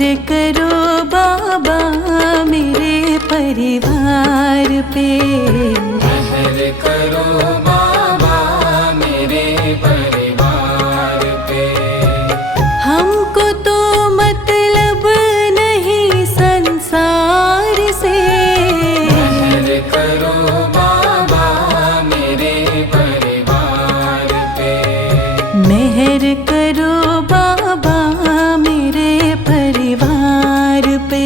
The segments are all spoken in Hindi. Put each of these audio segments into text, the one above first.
मेहर करो बाबा मेरे परिवार पे। मेहर करो बाबा मेरे परिवार पे। हमको तो मतलब नहीं संसार से। मेहर करो बाबा मेरे परिवार पे। मेहर करो बाबा मेरे परिवार पे।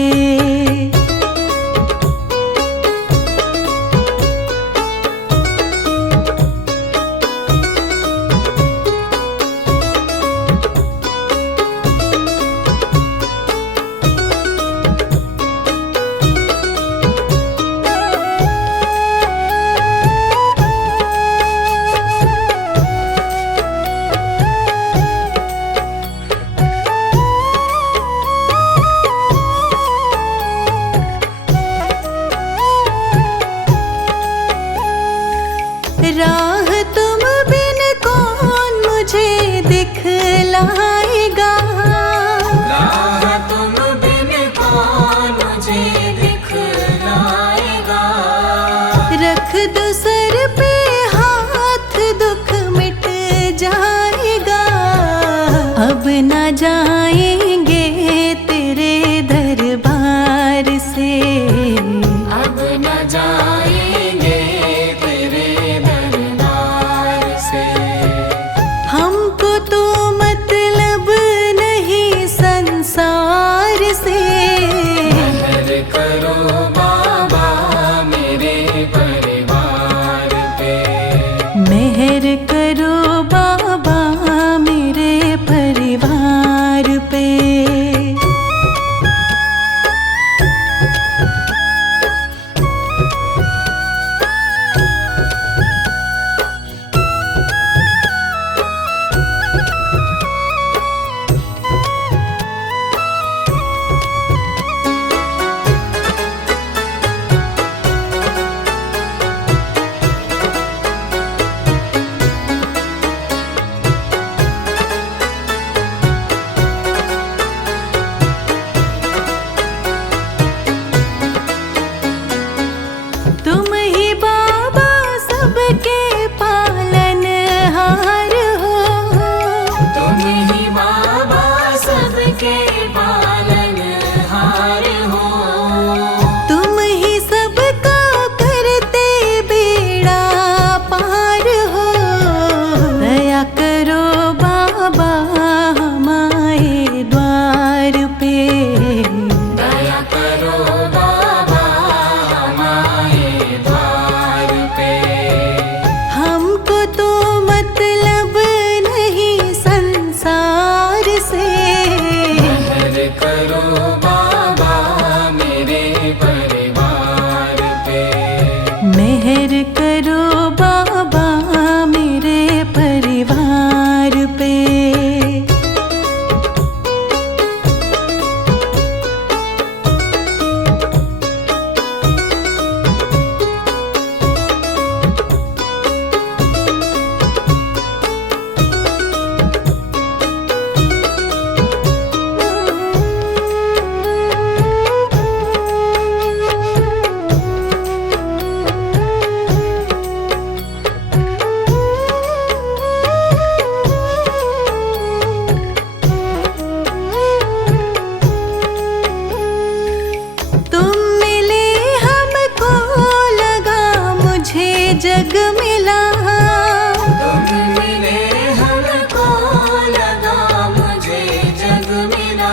राह तुम बिन कौन मुझे दिखलाएगा। राह तुम बिन कौन मुझे दिखलाएगा। रख दो सर पे हाथ दुख मिट जाएगा। अब न जाएंगे तेरे दरबार से। अब न जाएंगे तेरे दरबार से। हमको तो मतलब नहीं संसार से। मेहर करो बाबा मेरे परिवार पे। मेहर करो बाबा मेरे परिवार पे। तुम ही बाबा सबके पालनहार हो। तुम ही बाबा सबके पालनहार हो। तुम ही सबका करते बेड़ा पार हो। दया करो बाबा हमारे द्वार पे। दया करो बाबा हमारे द्वार पे। हमको तो मतलब नहीं संसार से। मेहर करो बाबा मेरे परिवार पे। मेहर करो बाबा मेरे परिवार पे। तुम मिले हमको लगा मुझे जग मिला। तुम मिले हमको लगा मुझे जग मिला।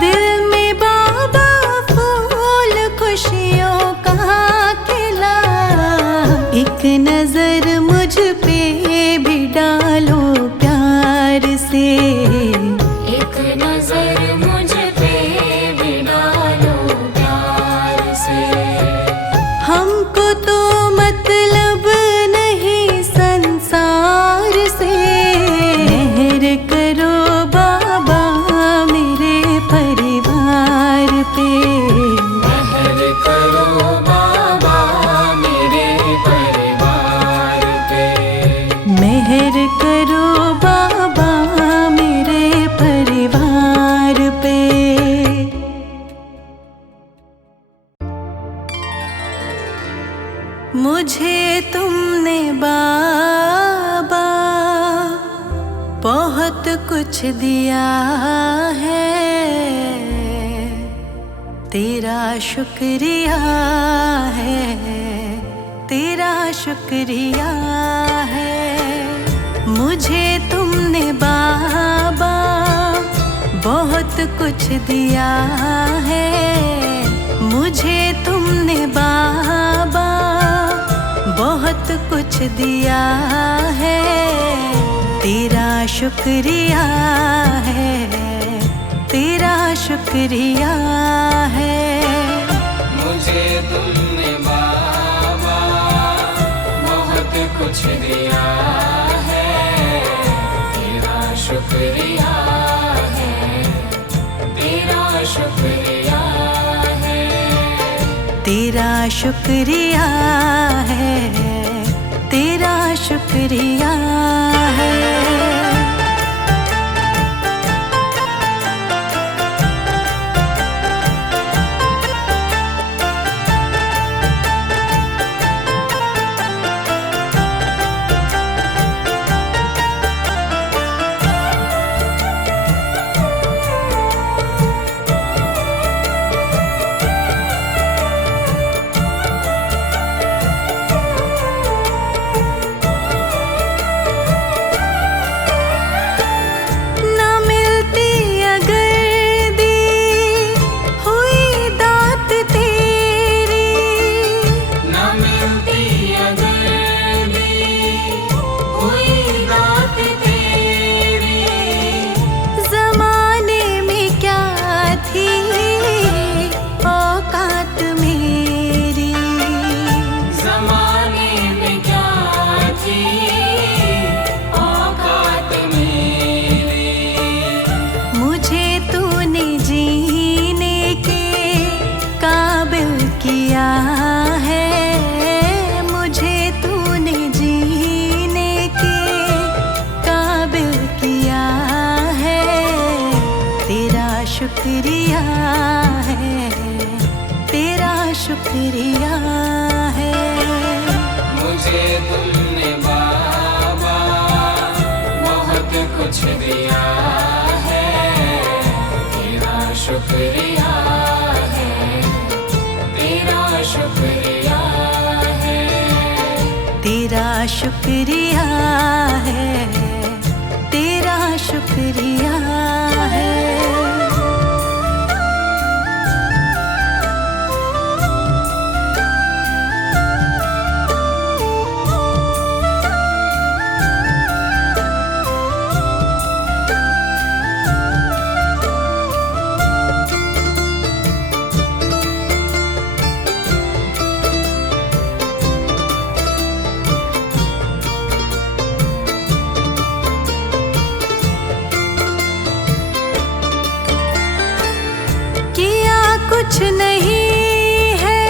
दिल में बाबा फूल खुशियों का खिला। एक नजर मुझ पे भी डालो प्यार से। एक नजर मुझ पे भी डालो प्यार से। हमको तो मतलब नहीं संसार से। मेहर करो बाबा मेरे परिवार पे। मेहर करो बाबा मेरे परिवार पे। मेहर करो बाबा मेरे परिवार पे। कुछ दिया है, तेरा शुक्रिया है, तेरा शुक्रिया है। मुझे तुमने बाबा बहुत कुछ दिया है, मुझे तुमने बाबा बहुत कुछ दिया है, तेरा शुक्रिया है, तेरा शुक्रिया है। मुझे तुमने बाबा बहुत कुछ दिया है, तेरा शुक्रिया है, तेरा शुक्रिया है, तेरा शुक्रिया है, तेरा शुक्रिया है। शुक्रिया है, तेरा शुक्रिया है। मुझे तुमने बाबा बहुत कुछ दिया है, तेरा शुक्रिया है, तेरा शुक्रिया है, तेरा शुक्रिया है, तेरा शुक्रिया है। कुछ नहीं है,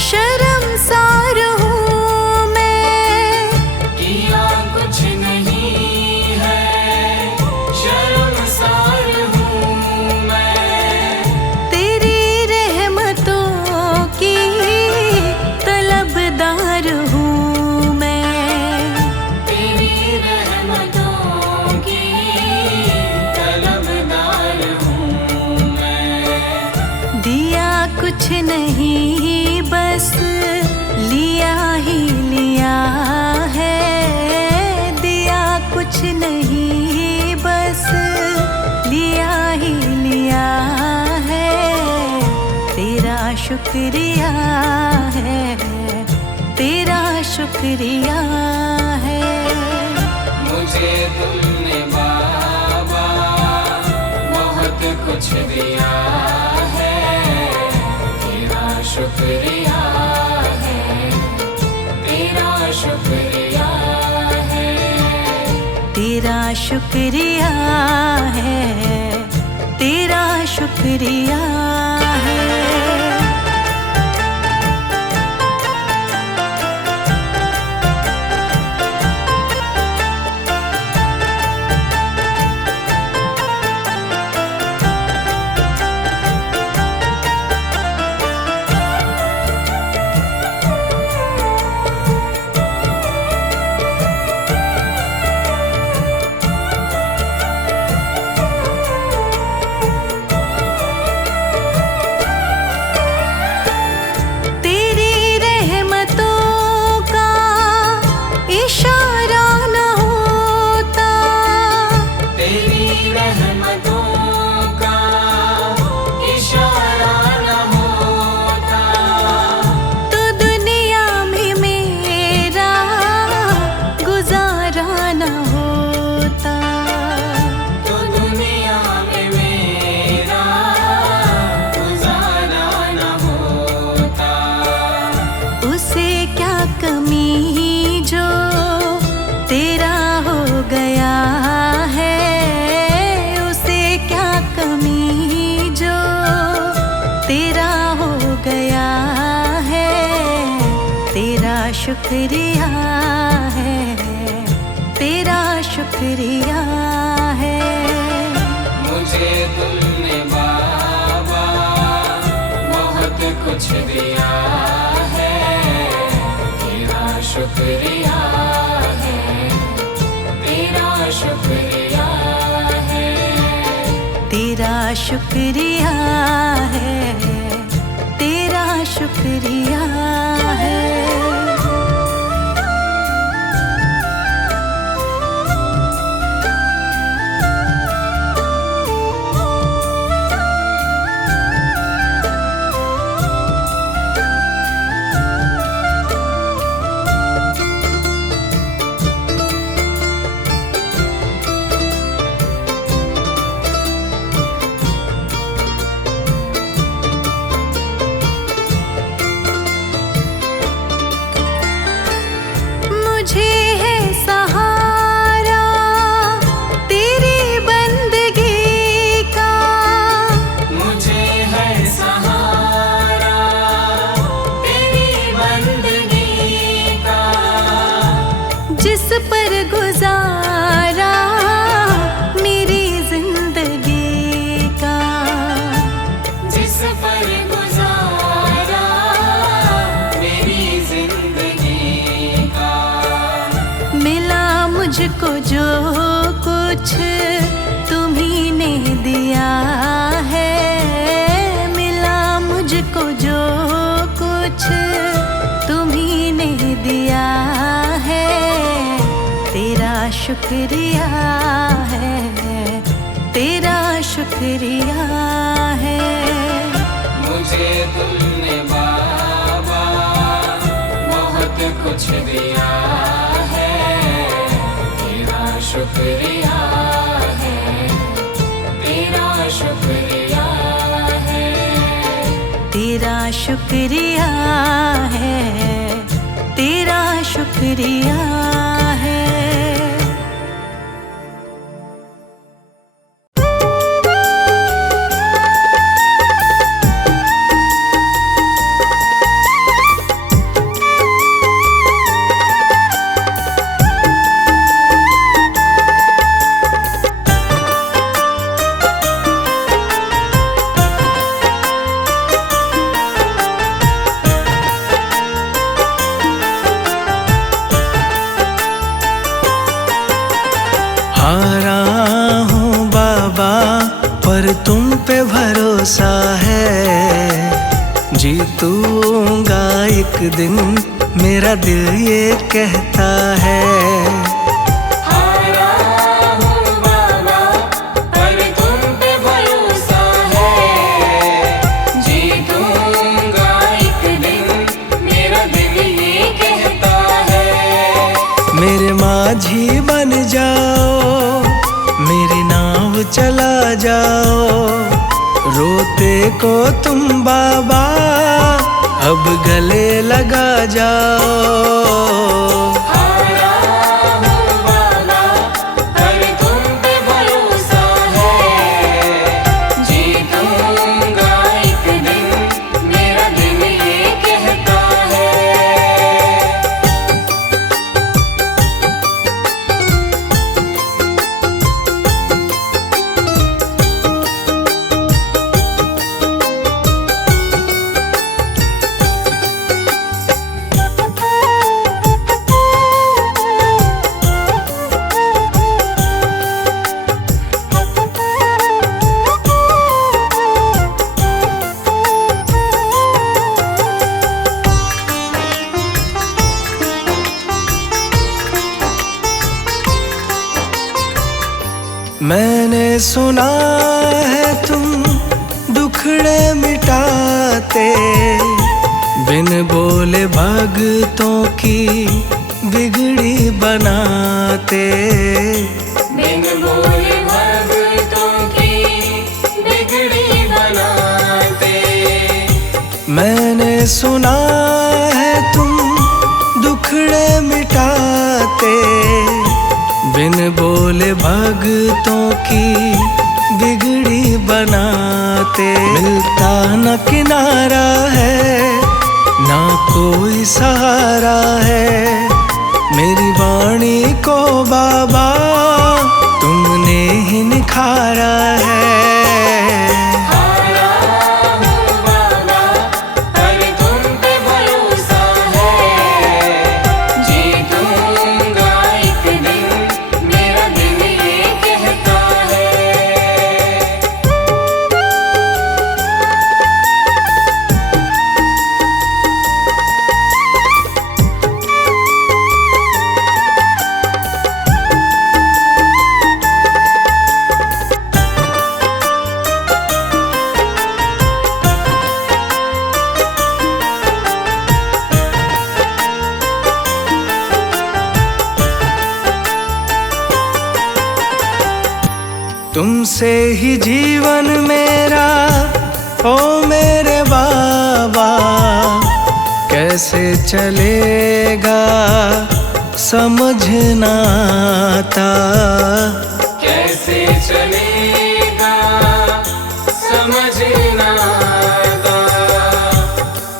शर्मसार हूँ मैं, किया कुछ नहीं है, शर्मसार हूँ मैं, तेरी रहमतों की तलबदार हूँ मैं, तेरी रहमतों की तलबदार हूँ मैं। दिया कुछ नहीं बस लिया ही लिया है, दिया कुछ नहीं बस लिया ही लिया है, तेरा शुक्रिया है, तेरा शुक्रिया है। मुझे तुमने बाबा बहुत कुछ दिया है, तेरा शुक्रिया है, तेरा शुक्रिया है, तेरा शुक्रिया है, तेरा शुक्रिया है। तेरा हो गया है, उसे क्या कमी जो तेरा हो गया है। तेरा शुक्रिया है, तेरा शुक्रिया है। मुझे तुमने बाबा बहुत कुछ दिया है, तेरा शुक्रिया है, तेरा शुक्रिया है। तेरा शुक्रिया है, तेरा शुक्रिया है। मुझे है सहारा तेरी बंदगी का, मुझे है सहारा तेरी बंदगी का। जिस पर गुजारा मेरी जिंदगी का, जिस पर गुजारा मेरी जिंदगी का। मिला मुझको जो कुछ तुम्ही ने दिया है, मिला मुझको जो कुछ तुम्ही ने दिया है। तेरा शुक्रिया है, तेरा शुक्रिया है। मुझे तुमने बाबा बहुत कुछ दिया है, तेरा शुक्रिया है, तेरा शुक्रिया है। तेरा शुक्रिया है, तेरा शुक्रिया है। हारा हूँ बाबा पर तुम पे भरोसा है। जीतूंगा एक दिन मेरा दिल ये कहता है। हारा हूँ बाबा पर तुम पे भरोसा है, जीतूंगा एक दिन मेरा दिल ये कहता है। मेरे माझी बन जाओ, मेरी नाव चला जाओ, रोते को तुम बाबा अब गले लगा जाओ। हारा हूँ बाबा पर तुम पे भरोसा है, जीतूंगा एक दिन मेरा दिल ये कहता है। मैंने सुना है तुम दुखड़े मिटाते, बिन बोले भगतों की बिगड़ी बनाते। बिन बोले भगतों की बिगड़ी बनाते। मैंने सुना है तुम दुखड़े मिटाते, कहते, बिन बोले भगतों की बिगड़ी बनाते। मिलता न किनारा है, ना कोई सहारा है, मेरी वाणी को बाबा तुमने ही निखारा है। तुमसे ही जीवन मेरा, ओ मेरे बाबा, कैसे चलेगा समझ ना आता। कैसे चलेगा समझ ना आता।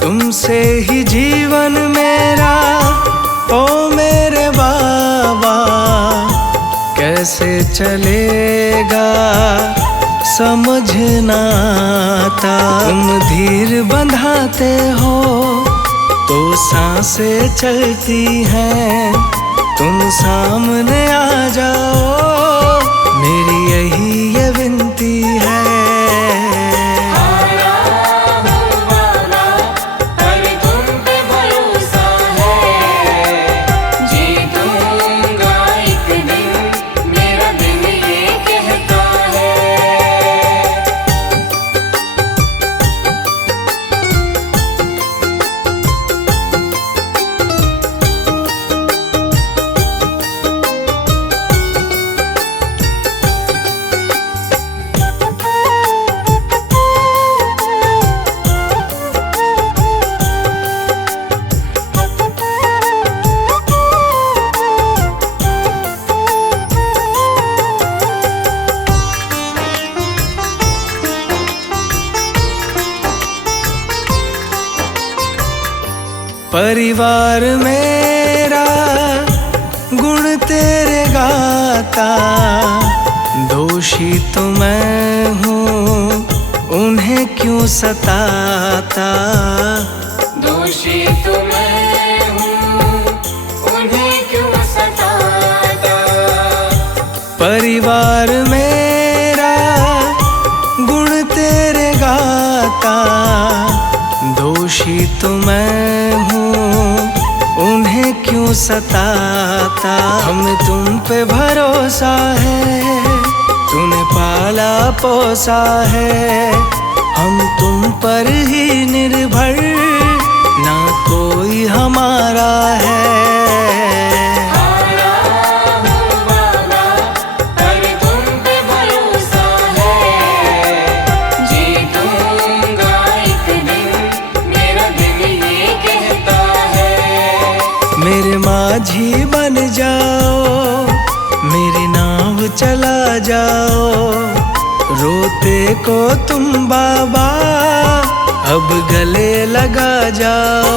तुमसे ही जीवन मेरा, ओ मेरे बाबा, कैसे चलेगा समझ ना आता। तुम धीर बंधाते हो तो सांसें चलती हैं, तुम सामने आ जाओ मेरी यही ये विनती है। परिवार मेरा गुण तेरे गाता, दोषी तो मैं हूँ उन्हें क्यों सताता। दोषी तो मैं हूँ उन्हें क्यों सताता। परिवार मेरा गुण तेरे गाता, दोषी तो मैं हूँ उन्हें क्यों सताता। हमें तुम पे भरोसा है, तूने पाला पोसा है, हम तुम पर ही निर्भर, ना कोई हमारा है। मेरे माझी बन जाओ, मेरी नाव चला जाओ, रोते को तुम बाबा अब गले लगा जाओ।